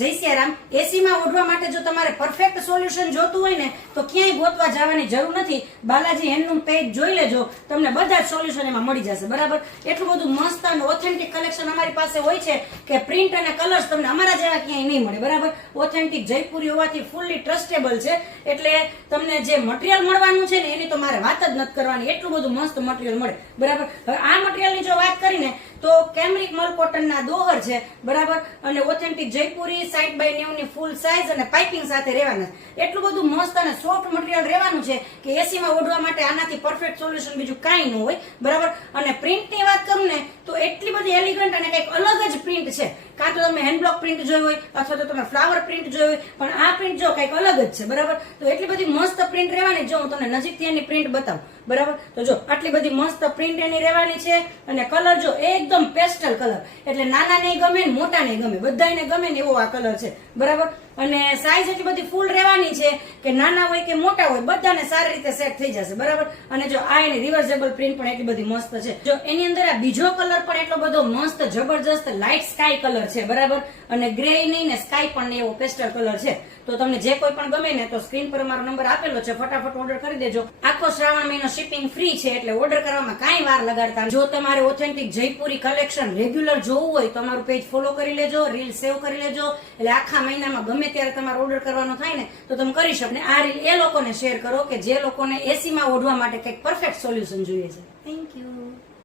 જય સિયારામ। એસી માં ઓઢવા માટે જો તમારે પરફેક્ટ સોલ્યુશન જોતું હોય ને તો ક્યાંય ગોતવા જવાની જરૂર નથી। બાલાજી હેન્ડલૂમ પેજ જોઈ લેજો, તમને બધા જ સોલ્યુશન એમાં મળી જશે। બરાબર, એટલું બધું મસ્ત અને ઓથેન્ટિક કલેક્શન અમારી પાસે હોય છે કે પ્રિન્ટ અને કલર્સ તમને અમારા જેવા ક્યાંય નહીં મળે। બરાબર, ઓથેન્ટિક જયપુરી હોવાથી ફૂલ્લી ટ્રસ્ટેબલ છે, એટલે તમને જે મટીરિયલ મળવાનું છે ને એની તો મારે વાત જ નથી કરવાની, એટલું બધું મસ્ત મટીરિયલ મળે। બરાબર, હવે આ મટીરિયલની જો વાત કરીને તો કેમરિક મલ કોટનના દોહર છે। બરાબર, અને ઓથેન્ટિક જયપુરી સાઇડ બાય 90 ની ફૂલ સાઇઝ અને પાઇપિંગ સાથે રહેવાના। એટલું બધું મસ્ત અને સોફ્ટ મટીરિયલ રહેવાનું છે કે એસી માં ઓઢવા માટે આનાથી પરફેક્ટ સોલ્યુશન બીજું કાંઈ ન હોય। બરાબર, અને પ્રિન્ટની વાત કરું ને તો એટલી બધી એલિગન્ટ અને કંઈક અલગ જ પ્રિન્ટ છે। કાં તો તમે હેન્ડ બ્લોક પ્રિન્ટ જોઈ હોય અથવા તો તમે ફ્લાવર પ્રિન્ટ જોઈ હોય, પણ આ પ્રિન્ટ જો કંઈક અલગ જ છે। બરાબર, તો એટલી બધી મસ્ત પ્રિન્ટ રહેવાની, જો હું તમને નજીકથી એની પ્રિન્ટ બતાવું। બરાબર, તો જો આટલી બધી મસ્ત પ્રિન્ટ એની રહેવાની છે, અને કલર જો એકદમ પેસ્ટલ કલર, એટલે નાના ને ગમે ને મોટા ને ગમે, બધાને ગમે ને એવો આ કલર છે। બરાબર, અને સાઈઝ એટલી બધી ફૂલ રહેવાની છે કે નાના હોય કે મોટા હોય બધાને સારી રીતે સેટ થઈ જશે। બરાબર, અને જો આ એની રિવર્સેબલ પ્રિન્ટ પણ એટલી બધી મસ્ત છે। જો એની અંદર આ બીજો કલર પણ એટલો બધો મસ્ત જબરજસ્ત લાઇટ સ્કાય કલર છે। બરાબર, અને ગ્રે નહીં ને સ્કાય પણ એવો પેસ્ટલ કલર છે। તો તમને જે કોઈ પણ ગમે ને તો સ્ક્રીન પર અમારો નંબર આપેલો છે, ફટાફટ ઓર્ડર કરી દેજો। આખો શ્રાવણ મહિનો શિપિંગ ફ્રી છે, એટલે ઓર્ડર કરવામાં કાંઈ વાર લગાડતા। જો તમારે ઓથેન્ટિક જયપુરી કલેક્શન રેગ્યુલર જોવું હોય તો અમારું પેજ ફોલો કરી લેજો, રીલ સેવ કરી લેજો, એટલે આખા મહિનામાં ગમે ત્યારે તમારે ઓર્ડર કરવાનો થાય ને તો તમે કરી શકો। ને આ રીલ એ લોકોને શેર કરો કે જે લોકોને એસી માં ઓઢવા માટે કંઈક પરફેક્ટ સોલ્યુશન જોઈએ છે। Thank you.